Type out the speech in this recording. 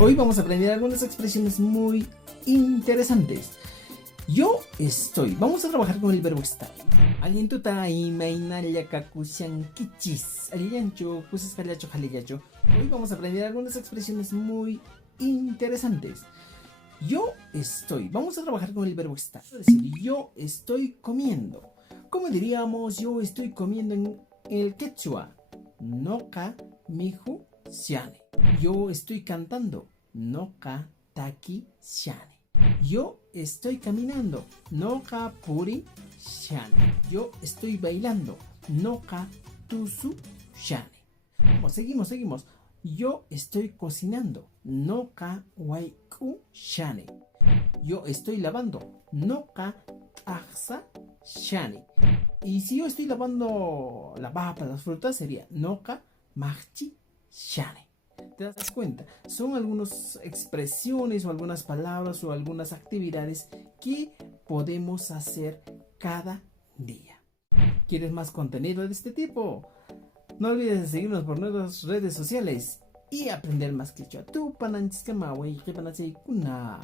Hoy vamos a aprender algunas expresiones muy interesantes. Yo estoy. Vamos a trabajar con el verbo estar. Alientuta imainalla kakushan kichis. Aliancho, kusas kalacho jaleyacho. Hoy vamos a aprender algunas expresiones muy interesantes. Yo estoy. Vamos a trabajar con el verbo estar. Es decir, yo estoy comiendo. ¿Cómo diríamos yo estoy comiendo en el quechua? Noka mihu siane. Yo estoy cantando. Noka taki siane. Yo estoy caminando. Noka puri siane. Yo estoy bailando. Noka tusu siane. Seguimos. Yo estoy cocinando. Noka waiku siane. Yo estoy lavando. Noka tahsa siane. Y si yo estoy lavando la papa, las frutas, sería Noka Mahchi Shane. ¿Te das cuenta? Son algunas expresiones o algunas palabras o algunas actividades que podemos hacer cada día. ¿Quieres más contenido de este tipo? No olvides de seguirnos por nuestras redes sociales y aprender más quechua. Tu pananchiskamawe y kuna.